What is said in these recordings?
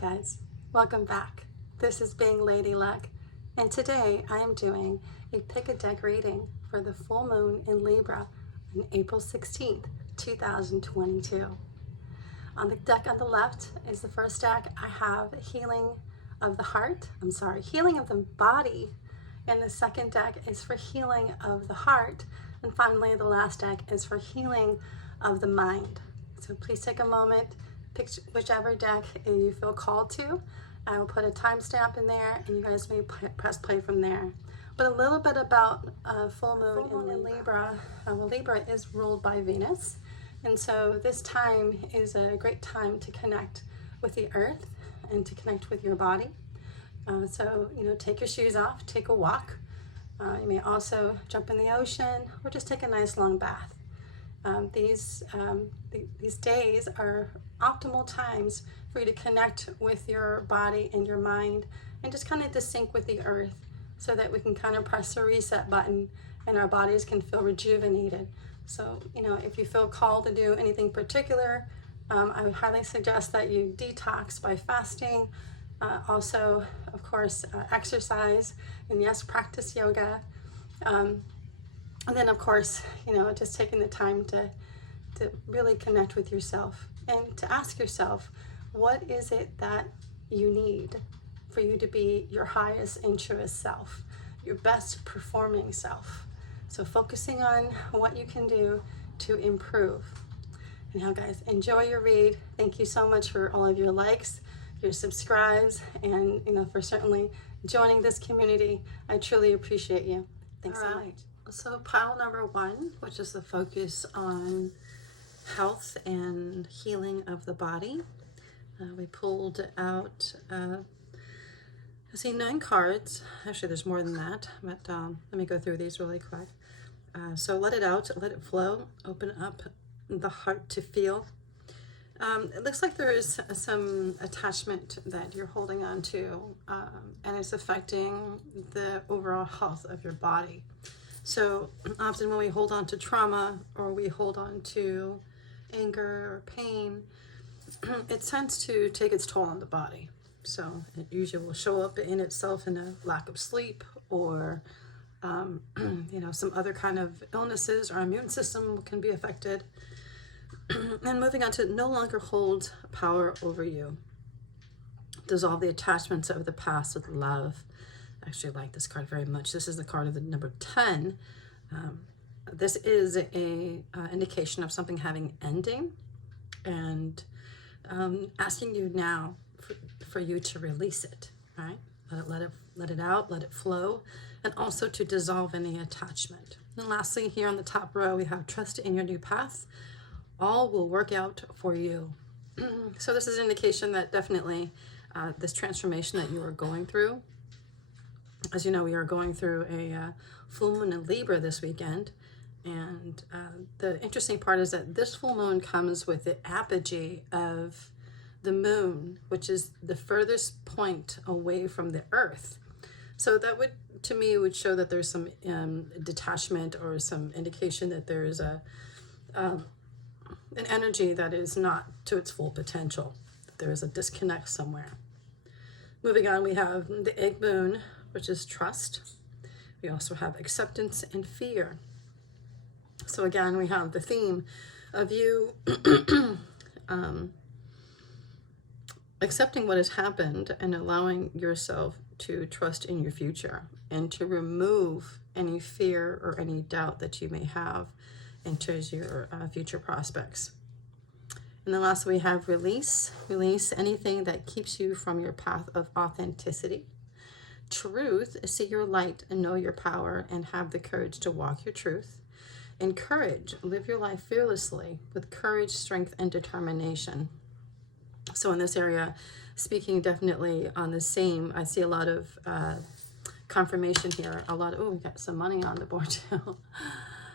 guys, welcome back. This is Being Lady Luck, and today I am doing a pick a deck reading for the full moon in Libra on April 16th, 2022. On the deck on the left is the first deck. I have healing of the healing of the body, and the second deck is for healing of the heart, and finally the last deck is for healing of the mind. So please take a moment, pick whichever deck you feel called to. I will put a timestamp in there, and you guys may press play from there. But a little bit about full moon in Libra. Well, Libra is ruled by Venus, and so this time is a great time to connect with the earth and to connect with your body. So, take your shoes off, take a walk. You may also jump in the ocean or just take a nice long bath. These days are optimal times for you to connect with your body and your mind and just kind of to sync with the earth so that we can kind of press the reset button and our bodies can feel rejuvenated. So, if you feel called to do anything particular, I would highly suggest that you detox by fasting. Also, of course, exercise, and yes, practice yoga. And then, of course, just taking the time to really connect with yourself and to ask yourself, what is it that you need for you to be your highest and truest self, your best performing self? So focusing on what you can do to improve. Now, guys, enjoy your read. Thank you so much for all of your likes, your subscribes, and for certainly joining this community. I truly appreciate you. Thanks so much. So pile number one, which is the focus on health and healing of the body. We pulled out, I see 9 cards. Actually, there's more than that, but let me go through these really quick. So let it out, let it flow, open up the heart to feel. It looks like there is some attachment that you're holding on to, and it's affecting the overall health of your body. So often when we hold on to trauma or we hold on to anger or pain, it tends to take its toll on the body. So it usually will show up in itself in a lack of sleep or some other kind of illnesses. Our immune system can be affected. And moving on to no longer hold power over you. Dissolve the attachments of the past with love. I actually like this card very much. This is the card of the number 10. This is a indication of something having ending, and asking you now for you to release it. Right? Let it out, let it flow, and also to dissolve any attachment. And lastly, here on the top row, we have trust in your new path. All will work out for you. So this is an indication that definitely this transformation that you are going through. As you know, we are going through a full moon in Libra this weekend. And the interesting part is that this full moon comes with the apogee of the moon, which is the furthest point away from the earth. So that would, to me, would show that there's some detachment or some indication that there is an energy that is not to its full potential. There is a disconnect somewhere. Moving on, we have the egg moon, which is trust. We also have acceptance and fear. So again, we have the theme of you accepting what has happened and allowing yourself to trust in your future and to remove any fear or any doubt that you may have into your future prospects. And then last we have release. Release anything that keeps you from your path of authenticity. Truth, see your light and know your power and have the courage to walk your truth. And courage, live your life fearlessly with courage, strength, and determination. So in this area, speaking definitely on the same, I see a lot of confirmation here. We got some money on the board too.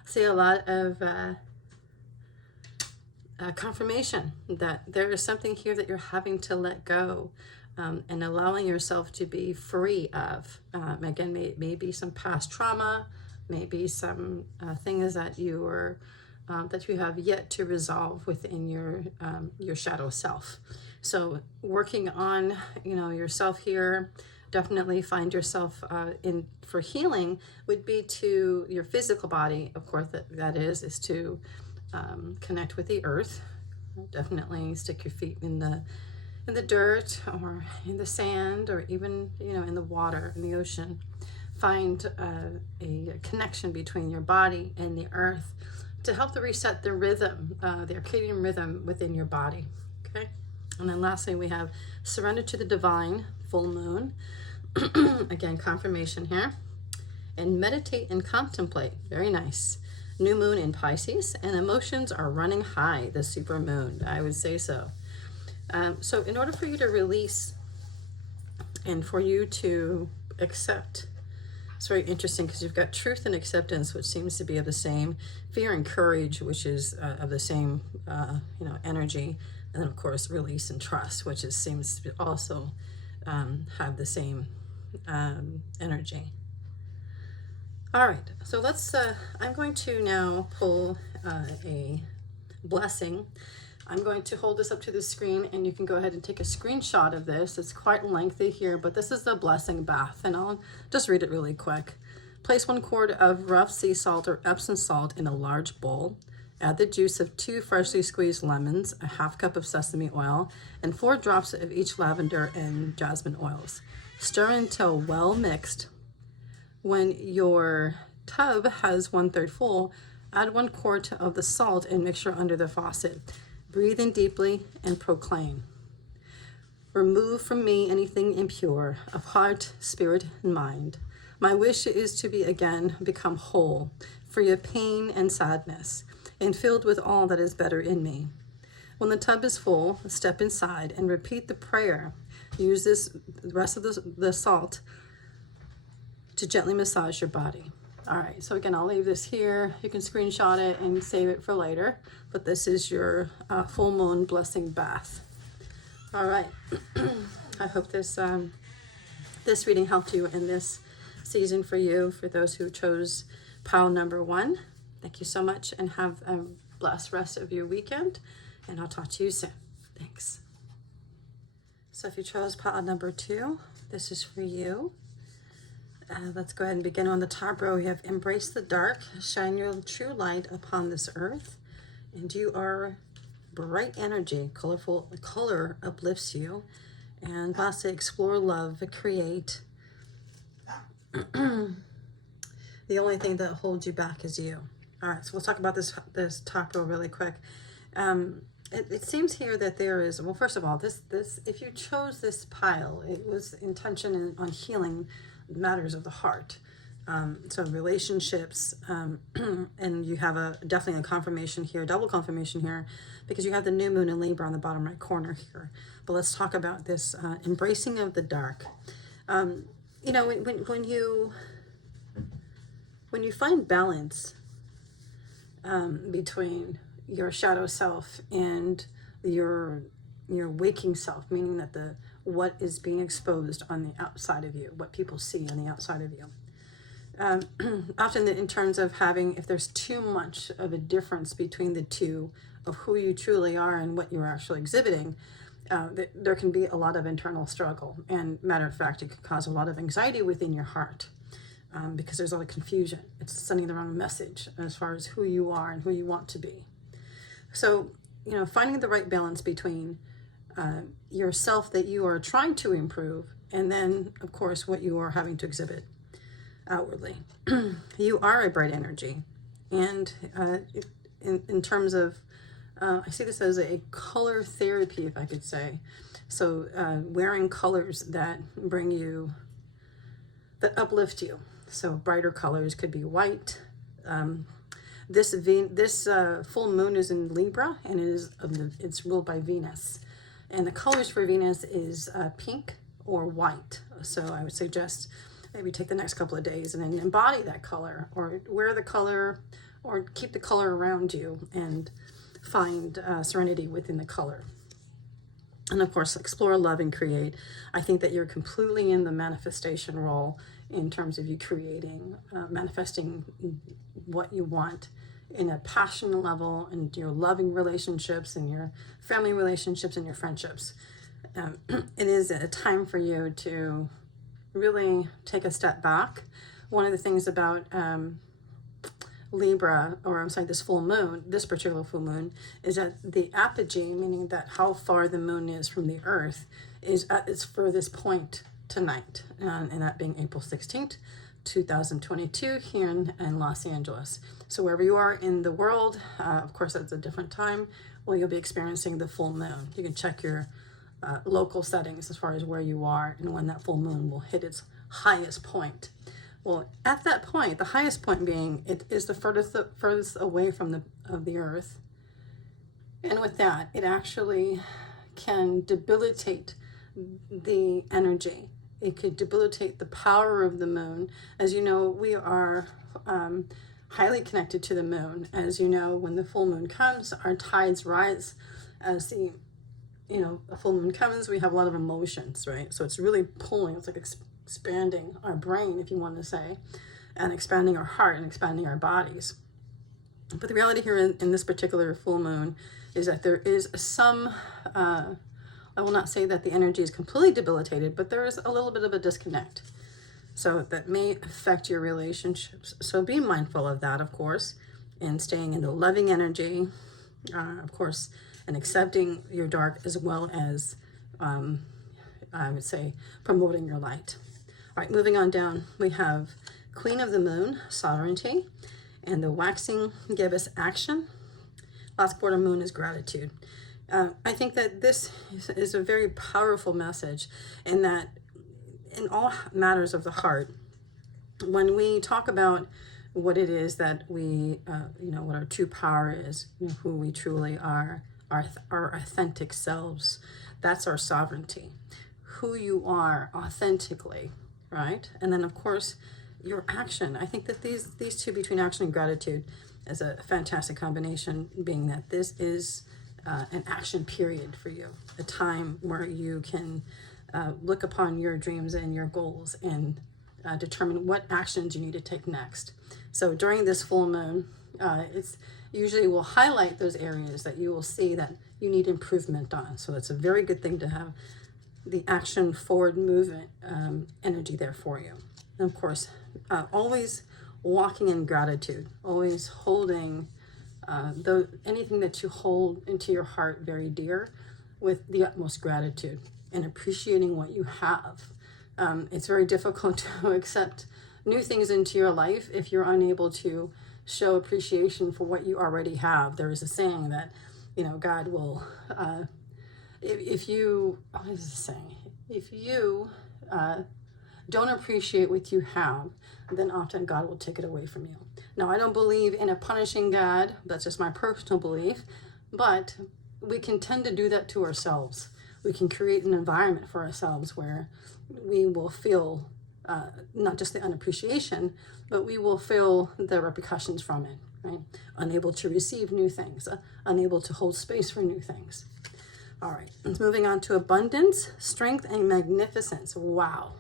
See a lot of confirmation that there is something here that you're having to let go and allowing yourself to be free of. Again, maybe some past trauma, maybe some things that you have yet to resolve within your shadow self. So working on, yourself here, definitely find yourself in for healing would be to your physical body. Of course, that is to connect with the earth. Definitely stick your feet in the dirt or in the sand, or even in the water, in the ocean. Find a connection between your body and the earth to help to reset the rhythm, the circadian rhythm within your body. Okay. And then lastly, we have surrender to the divine, full moon. Again, confirmation here. And meditate and contemplate. Very nice. New moon in Pisces, and emotions are running high, the super moon. I would say so. So in order for you to release and for you to accept, it's very interesting because you've got truth and acceptance, which seems to be of the same, fear and courage, which is of the same, energy. And then, of course, release and trust, which seems to also have the same energy. All right, so I'm going to now pull a blessing. I'm going to hold this up to the screen, and you can go ahead and take a screenshot of this. It's quite lengthy here, but this is the blessing bath, and I'll just read it really quick. Place 1 quart of rough sea salt or Epsom salt in a large bowl. Add the juice of 2 freshly squeezed lemons, a ½ cup of sesame oil, and 4 drops of each lavender and jasmine oils. Stir until well mixed. When your tub has 1/3 full, add 1 quart of the salt and mixture under the faucet. Breathe in deeply and proclaim. Remove from me anything impure of heart, spirit, and mind. My wish is to become whole, free of pain and sadness, and filled with all that is better in me. When the tub is full, step inside and repeat the prayer. Use the rest of the salt to gently massage your body. All right, so again, I'll leave this here. You can screenshot it and save it for later, but this is your full moon blessing bath. All right, I hope this reading helped you in this season for you. For those who chose pile number 1, thank you so much, and have a blessed rest of your weekend, and I'll talk to you soon. Thanks. So if you chose pile number 2, this is for you. Let's go ahead and begin. On the top row, we have embrace the dark, shine your true light upon this earth, and you are bright energy, colorful color uplifts you. And lastly, explore love, create. The only thing that holds you back is you. All right, so we'll talk about this top row really quick. It seems here that there is, well, first of all, this if you chose this pile, it was intention on healing matters of the heart. So relationships, and you have definitely a confirmation here, double confirmation here, because you have the new moon in Libra on the bottom right corner here. But let's talk about this embracing of the dark. When you find balance between your shadow self and your waking self, meaning that what is being exposed on the outside of you, what people see on the outside of you. Often in terms of if there's too much of a difference between the two of who you truly are and what you're actually exhibiting, there can be a lot of internal struggle. And matter of fact, it could cause a lot of anxiety within your heart because there's a lot of confusion. It's sending the wrong message as far as who you are and who you want to be. So, finding the right balance between yourself that you are trying to improve, and then, of course, what you are having to exhibit outwardly. You are a bright energy, and in terms of, I see this as a color therapy, if I could say. So wearing colors that bring you, that uplift you. So brighter colors could be white. This full moon is in Libra, and it's ruled by Venus. And the colors for Venus is pink or white. So I would suggest maybe take the next couple of days and then embody that color, or wear the color, or keep the color around you and find serenity within the color. And of course, explore, love, and create. I think that you're completely in the manifestation role in terms of you creating, manifesting what you want in a passion level, and your loving relationships and your family relationships and your friendships. it is a time for you to really take a step back. One of the things about Libra, or I'm sorry, this full moon, this particular full moon, is that the apogee, meaning that how far the moon is from the earth, is at its furthest point tonight, and that being April 16th, 2022 here in Los Angeles. So wherever you are in the world, of course that's a different time, well, you'll be experiencing the full moon. You can check your local settings as far as where you are and when that full moon will hit its highest point. Well, at that point, the highest point being, it is the furthest away from the earth. And with that, it actually can debilitate the energy. It could debilitate the power of the moon. As you know, we are highly connected to the moon. As you know, when the full moon comes, our tides rise. As the a full moon comes, we have a lot of emotions, right? So it's really pulling, it's like expanding our brain, if you want to say, and expanding our heart and expanding our bodies. But the reality here in this particular full moon is that there is some, I will not say that the energy is completely debilitated, but there is a little bit of a disconnect. So that may affect your relationships. So be mindful of that, of course, and staying in the loving energy, of course, and accepting your dark, as well as, I would say, promoting your light. All right, moving on down, we have Queen of the Moon, sovereignty, and the waxing give us action. Last quarter moon is gratitude. I think that this is a very powerful message, in that in all matters of the heart, when we talk about what it is that we, what our true power is, who we truly are, our authentic selves, that's our sovereignty. Who you are authentically, right? And then, of course, your action. I think that these two, between action and gratitude, is a fantastic combination, being that this is an action period for you, a time where you can look upon your dreams and your goals and determine what actions you need to take next. So during this full moon, it's usually will highlight those areas that you will see that you need improvement on. So it's a very good thing to have the action forward movement energy there for you. And of course, always walking in gratitude, always holding anything that you hold into your heart very dear with the utmost gratitude and appreciating what you have. It's very difficult to accept new things into your life if you're unable to show appreciation for what you already have. There is a saying that, God will, if you, what is the saying? If you don't appreciate what you have, then often God will take it away from you. Now, I don't believe in a punishing God. That's just my personal belief. But we can tend to do that to ourselves. We can create an environment for ourselves where we will feel not just the unappreciation, but we will feel the repercussions from it, right? Unable to receive new things, unable to hold space for new things. All right, let's moving on to abundance, strength, and magnificence. Wow.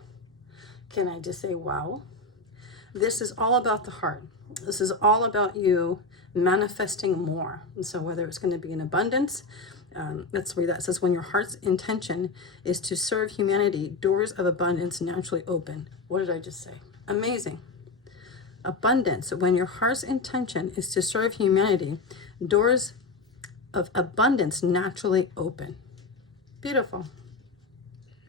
Can I just say wow? This is all about the heart. This is all about you manifesting more. And so whether it's going to be in abundance, let's read that. It says, when your heart's intention is to serve humanity, doors of abundance naturally open. What did I just say? Amazing. Abundance. When your heart's intention is to serve humanity, doors of abundance naturally open. Beautiful.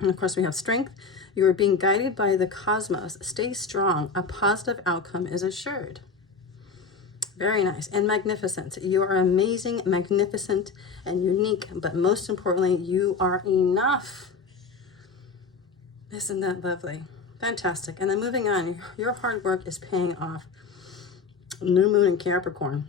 And of course, we have strength. You are being guided by the cosmos. Stay strong. A positive outcome is assured. Very nice. And magnificence. You are amazing, magnificent, and unique. But most importantly, you are enough. Isn't that lovely? Fantastic. And then moving on, your hard work is paying off. New moon in Capricorn.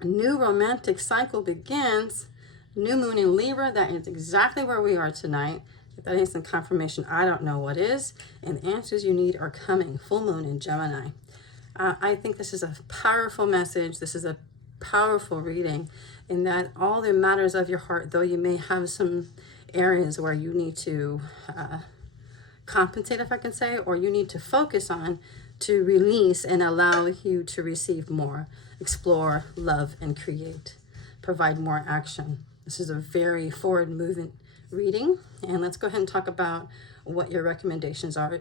A new romantic cycle begins. New moon in Libra. That is exactly where we are tonight. If that ain't some confirmation, I don't know what is. And the answers you need are coming. Full moon in Gemini. I think this is a powerful message. This is a powerful reading, in that all the matters of your heart, though you may have some areas where you need to compensate, if I can say, or you need to focus on to release and allow you to receive more, explore, love, and create, provide more action. This is a very forward movement reading, and let's go ahead and talk about what your recommendations are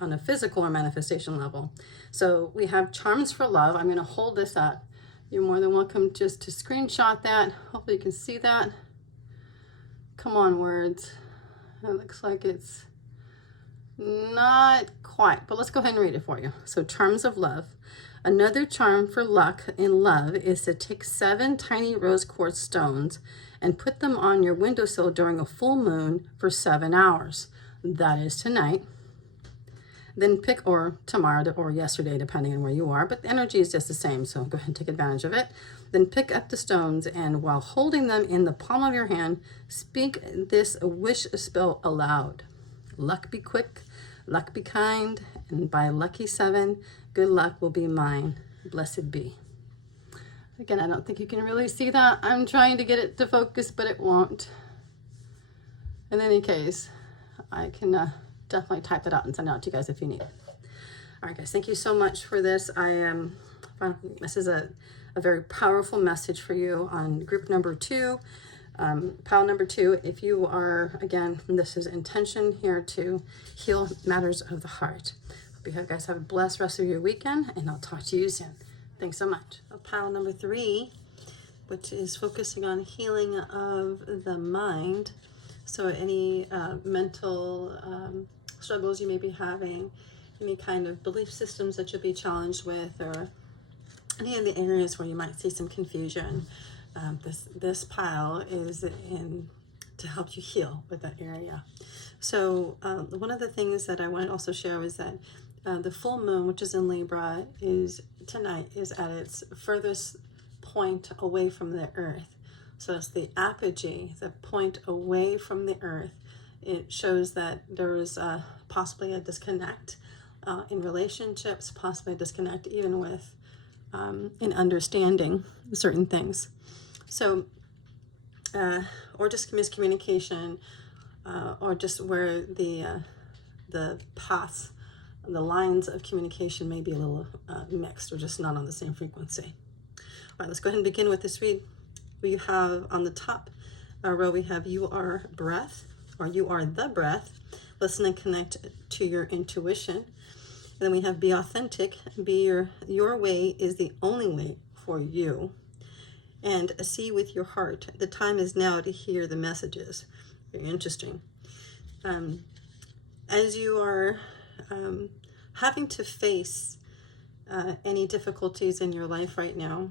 on a physical or manifestation level. So we have Charms for Love. I'm going to hold this up. You're more than welcome just to screenshot that. Hopefully you can see that. Come on, words. It looks like it's not quite, but let's go ahead and read it for you. So Charms of Love. Another charm for luck in love is to take 7 tiny rose quartz stones and put them on your windowsill during a full moon for 7 hours. That is tonight. Then pick, or tomorrow, or yesterday, depending on where you are, but the energy is just the same, so go ahead and take advantage of it. Then pick up the stones, and while holding them in the palm of your hand, speak this wish spell aloud. Luck be quick, luck be kind, and by lucky 7, good luck will be mine. Blessed be. Again, I don't think you can really see that. I'm trying to get it to focus, but it won't. In any case, I can definitely type that out and send it out to you guys if you need it. All right, guys, thank you so much for this. This is a very powerful message for you on group number 2. Pile number 2, if you are, again, this is intention here to heal matters of the heart. Hope you guys have a blessed rest of your weekend, and I'll talk to you soon. Thanks so much. Pile number 3, which is focusing on healing of the mind. So any mental struggles you may be having, any kind of belief systems that you'll be challenged with, or any of the areas where you might see some confusion. This pile is in to help you heal with that area. So one of the things that I want to also share is that the full moon, which is in Libra, is at its furthest point away from the earth. So it's the apogee, the point away from the earth. It shows that there is possibly a disconnect in relationships, possibly a disconnect even with in understanding certain things. So, or just miscommunication, or just where the paths, the lines of communication may be a little mixed or just not on the same frequency. All right, let's go ahead and begin with this read. We have on the top row, we have you are breath, or you are the breath. Listen and connect to your intuition. And then we have be authentic, be your way is the only way for you. And see with your heart. The time is now to hear the messages. Very interesting. As you are having to face any difficulties in your life right now,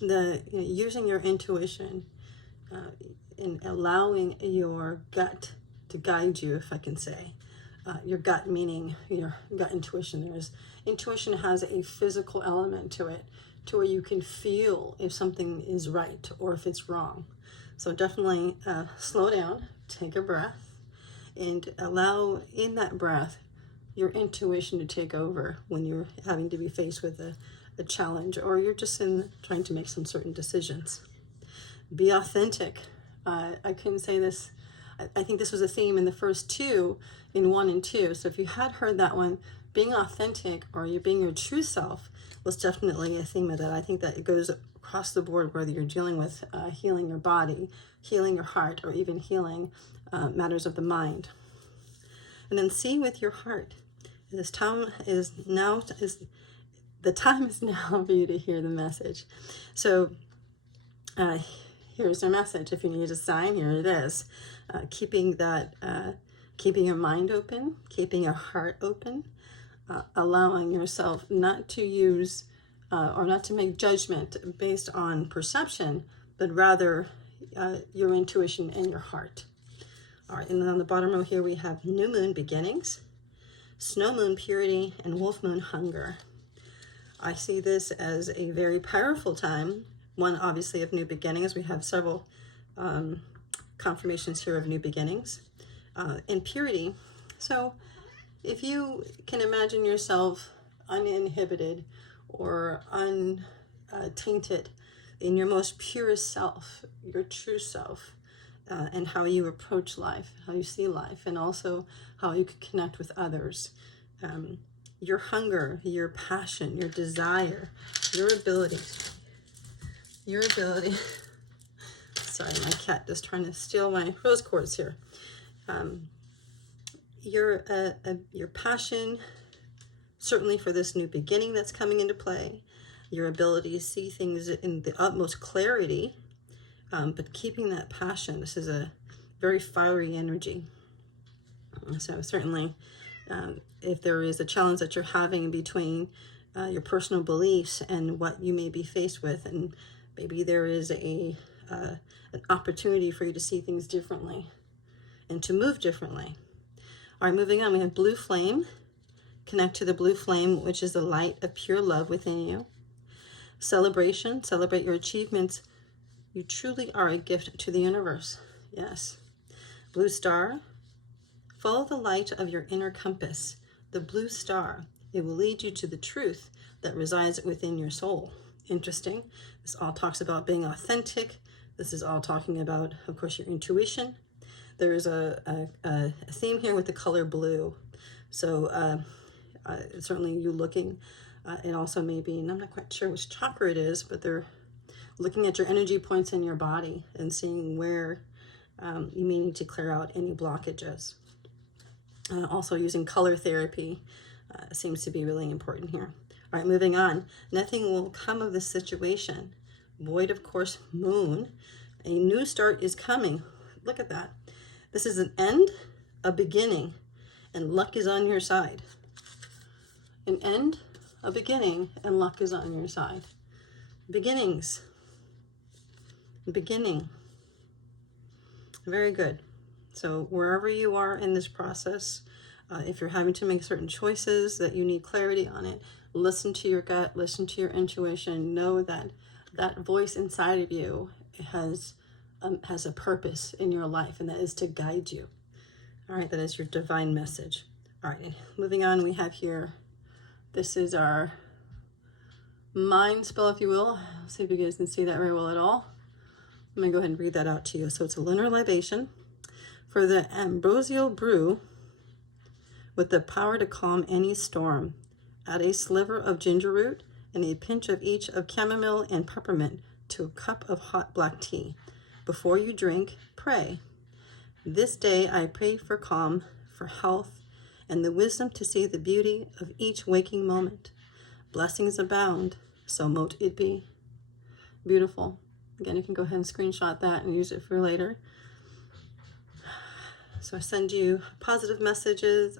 using your intuition and allowing your gut to guide you, if I can say. Your gut meaning your gut intuition. Intuition has a physical element to it, to where you can feel if something is right or if it's wrong. So definitely slow down, take a breath, and allow in that breath your intuition to take over when you're having to be faced with a challenge, or you're just trying to make some certain decisions. Be authentic. I couldn't say this. I think this was a theme in the first 2, in 1 and 2. So if you had heard that one, being authentic or you're being your true self was definitely a theme of that. I think that it goes across the board, whether you're dealing with healing your body, healing your heart, or even healing matters of the mind. And then see with your heart. The time is now for you to hear the message. So here's their message. If you need a sign, here it is. Keeping your mind open, keeping your heart open, allowing yourself not to use or not to make judgment based on perception, but rather your intuition and your heart. All right, and then on the bottom row here we have new moon beginnings, snow moon purity, and wolf moon hunger. I see this as a very powerful time. One, obviously, of new beginnings. We have several confirmations here of new beginnings, and purity. So if you can imagine yourself uninhibited or untainted in your most purest self, your true self, and how you approach life, how you see life, and also how you can connect with others. Your hunger, your passion, your desire, your ability. Sorry, my cat is trying to steal my rose quartz here. Your passion, certainly for this new beginning that's coming into play, your ability to see things in the utmost clarity, but keeping that passion. This is a very fiery energy. So certainly, if there is a challenge that you're having between your personal beliefs and what you may be faced with, and maybe there is an opportunity for you to see things differently and to move differently. All right, moving on, we have blue flame. Connect to the blue flame, which is the light of pure love within you. Celebration, celebrate your achievements. You truly are a gift to the universe. Yes. Blue star, follow the light of your inner compass, the blue star. It will lead you to the truth that resides within your soul. Interesting. This all talks about being authentic. This is all talking about, of course, your intuition. There is a theme here with the color blue. So certainly you looking, and also maybe, and I'm not quite sure which chakra it is, but they're looking at your energy points in your body and seeing where you may need to clear out any blockages. Also using color therapy seems to be really important here. All right, moving on. Nothing will come of this situation. Void, of course, moon. A new start is coming. Look at that. This is an end, a beginning, and luck is on your side. An end, a beginning, and luck is on your side. Beginnings. Beginning. Very good. So wherever you are in this process, if you're having to make certain choices that you need clarity on it, listen to your gut, listen to your intuition, know that that voice inside of you has a purpose in your life, and that is to guide you. All right, that is your divine message. All right, moving on, we have here, this is our mind spell, if you will. See if you guys can see that very well at all. I'm going to go ahead and read that out to you. So it's a lunar libation for the ambrosial brew with the power to calm any storm. Add a sliver of ginger root and a pinch of each of chamomile and peppermint to a cup of hot black tea. Before you drink, pray. This day I pray for calm, for health, and the wisdom to see the beauty of each waking moment. Blessings abound, so mote it be. Beautiful. Again, you can go ahead and screenshot that and use it for later. So I send you positive messages,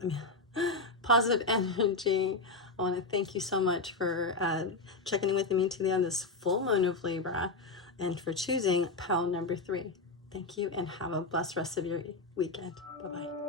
positive energy. I want to thank you so much for checking in with me today on this full moon of Libra, and for choosing pile number 3. Thank you, and have a blessed rest of your weekend. Bye-bye.